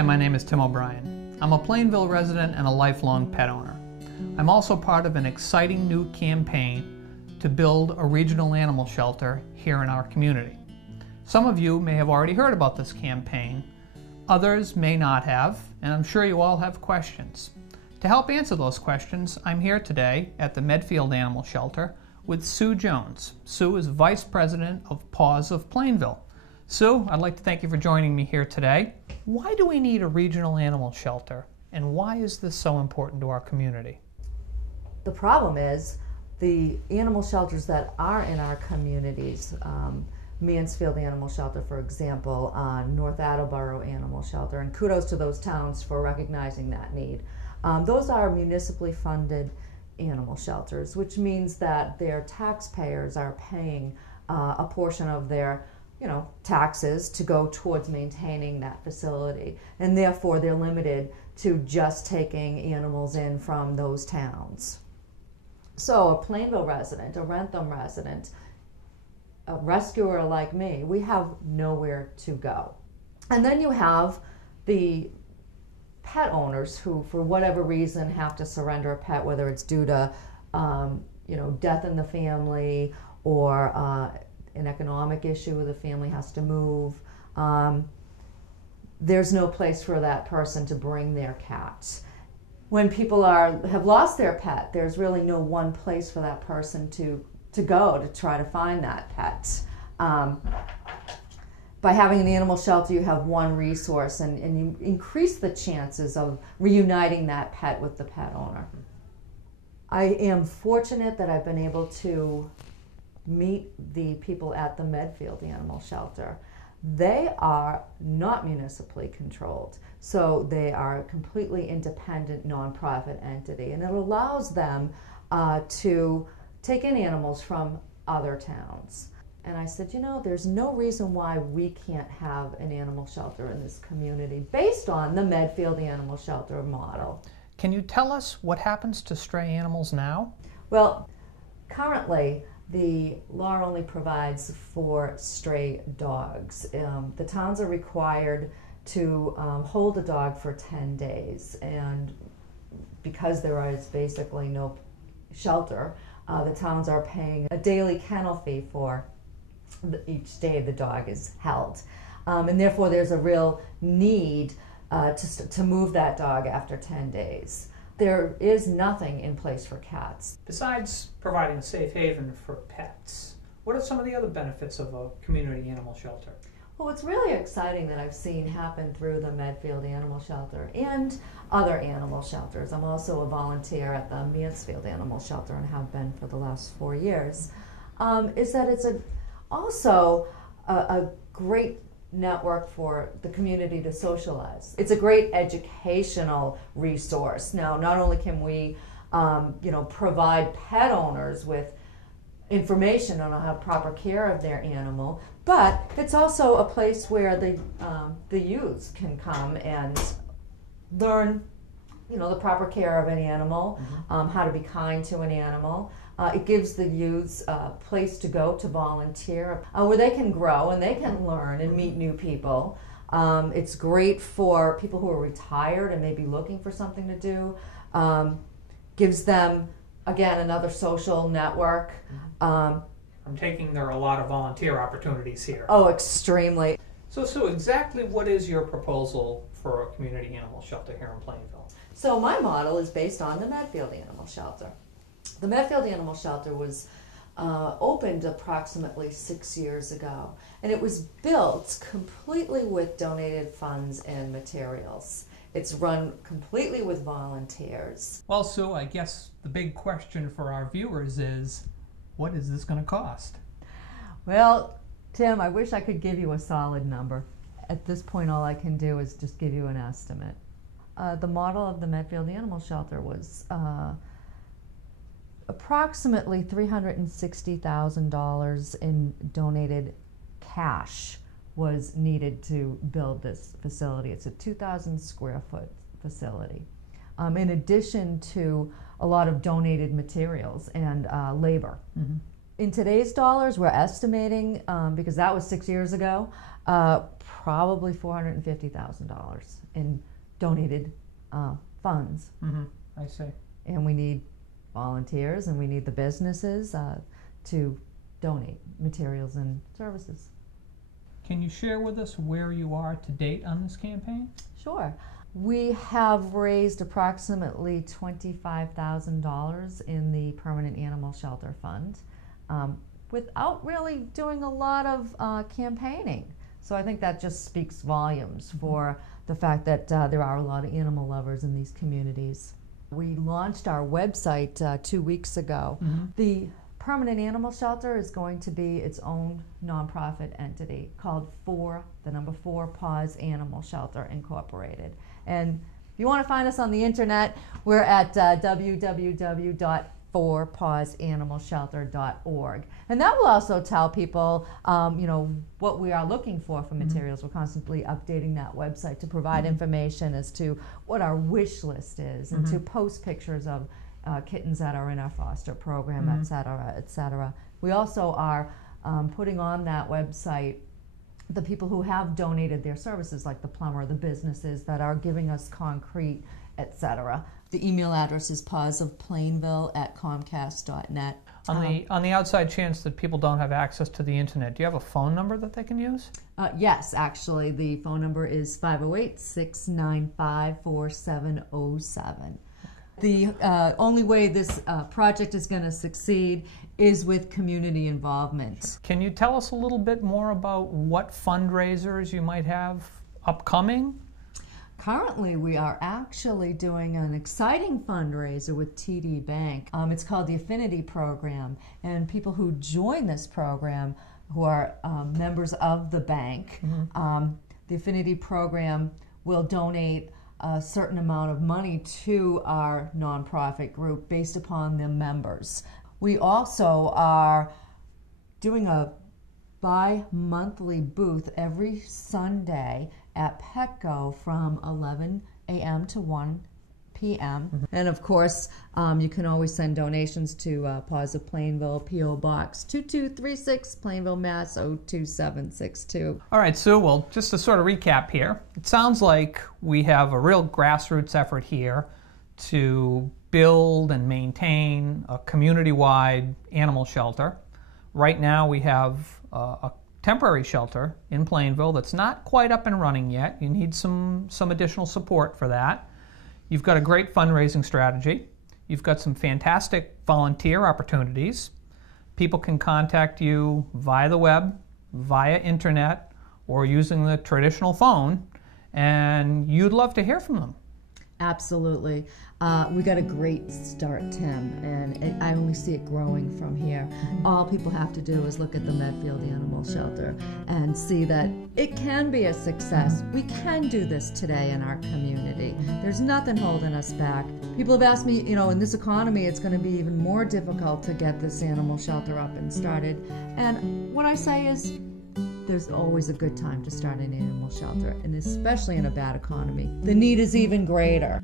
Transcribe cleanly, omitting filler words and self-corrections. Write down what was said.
Hi, my name is Tim O'Brien. I'm a Plainville resident and a lifelong pet owner. I'm also part of an exciting new campaign to build a regional animal shelter here in our community. Some of you may have already heard about this campaign. Others may not have, and I'm sure you all have questions. To help answer those questions, I'm here today at the Medfield Animal Shelter with Sue Jones. Sue is Vice President of Paws of Plainville. Sue, I'd like to thank you for joining me here today. Why do we need a regional animal shelter, and why is this so important to our community? The problem is the animal shelters that are in our communities, Mansfield Animal Shelter, for example, North Attleboro Animal Shelter, and kudos to those towns for recognizing that need. Those are municipally funded animal shelters, which means that their taxpayers are paying a portion of their taxes to go towards maintaining that facility, and therefore they're limited to just taking animals in from those towns. So a Plainville resident, a Rentham resident, a rescuer like me, we have nowhere to go. And then you have the pet owners who, for whatever reason, have to surrender a pet, whether it's due to death in the family or an economic issue, the family has to move. There's no place for that person to bring their cat. When people have lost their pet, there's really no one place for that person to go to try to find that pet. By having an animal shelter, you have one resource, and you increase the chances of reuniting that pet with the pet owner. I am fortunate that I've been able to meet the people at the Medfield Animal Shelter. They are not municipally controlled, so they are a completely independent nonprofit entity, and it allows them to take in animals from other towns. And I said, there's no reason why we can't have an animal shelter in this community based on the Medfield Animal Shelter model. Can you tell us what happens to stray animals now? Well, currently, the law only provides for stray dogs. The towns are required to hold a dog for 10 days, and because there is basically no shelter, the towns are paying a daily kennel fee for each day the dog is held. And therefore there's a real need to move that dog after 10 days. There is nothing in place for cats. Besides providing a safe haven for pets, what are some of the other benefits of a community animal shelter? Well, what's really exciting that I've seen happen through the Medfield Animal Shelter and other animal shelters, I'm also a volunteer at the Mansfield Animal Shelter and have been for the last 4 years, is that it's also a great network for the community to socialize. It's a great educational resource. Now, not only can we provide pet owners with information on how to proper care of their animal, but it's also a place where the youths can come and learn the proper care of an animal, how to be kind to an animal. It gives the youths a place to go to volunteer where they can grow and they can learn and meet new people. It's great for people who are retired and maybe looking for something to do. Gives them, again, another social network. I'm taking there are a lot of volunteer opportunities here. Oh, extremely. So Sue, exactly what is your proposal for a community animal shelter here in Plainville? So my model is based on the Medfield Animal Shelter. The Medfield Animal Shelter was opened approximately 6 years ago, and it was built completely with donated funds and materials. It's run completely with volunteers. Well, Sue, I guess the big question for our viewers is, what is this going to cost? Well, Tim, I wish I could give you a solid number. At this point, all I can do is just give you an estimate. The model of the Medfield Animal Shelter was approximately $360,000 in donated cash was needed to build this facility. It's a 2,000 square foot facility. In addition to a lot of donated materials and labor. In today's dollars, we're estimating, because that was 6 years ago, probably $450,000 in donated funds. Mm-hmm. I see. And we need volunteers and we need the businesses to donate materials and services. Can you share with us where you are to date on this campaign? Sure. We have raised approximately $25,000 in the Permanent Animal Shelter Fund without really doing a lot of campaigning. So I think that just speaks volumes for the fact that there are a lot of animal lovers in these communities. We launched our website 2 weeks ago. Mm-hmm. The Permanent Animal Shelter is going to be its own nonprofit entity called 4 Paws Animal Shelter Incorporated. And if you want to find us on the internet, we're at www.4pawsanimalshelter.org. And that will also tell people, what we are looking for materials. We're constantly updating that website to provide information as to what our wish list is and to post pictures of kittens that are in our foster program, et cetera, et cetera. We also are putting on that website the people who have donated their services, like the plumber, the businesses that are giving us concrete, et cetera. The email address is pawsofplainville@comcast.net. On the outside chance that people don't have access to the internet, do you have a phone number that they can use? Yes, actually, the phone number is 508-695-4707. The only way this project is going to succeed is with community involvement. Can you tell us a little bit more about what fundraisers you might have upcoming? Currently, we are actually doing an exciting fundraiser with TD Bank. It's called the Affinity Program, and people who join this program who are members of the bank, the Affinity Program will donate a certain amount of money to our nonprofit group based upon the members. We also are doing a bi-monthly booth every Sunday at Petco from 11 a.m. to 1 p.m. And of course, you can always send donations to Paws of Plainville, P.O. Box 2236, Plainville, Mass. 02762. All right, Sue, well, just to sort of recap here, it sounds like we have a real grassroots effort here to build and maintain a community-wide animal shelter. Right now we have a temporary shelter in Plainville that's not quite up and running yet. You need some additional support for that. You've got a great fundraising strategy. You've got some fantastic volunteer opportunities. People can contact you via the web, via internet, or using the traditional phone, and you'd love to hear from them. Absolutely. We got a great start, Tim, and I only see it growing from here. All people have to do is look at the Medfield Animal Shelter and see that it can be a success. We can do this today in our community. There's nothing holding us back. People have asked me, in this economy, it's going to be even more difficult to get this animal shelter up and started. And what I say is, there's always a good time to start an animal shelter, and especially in a bad economy. The need is even greater.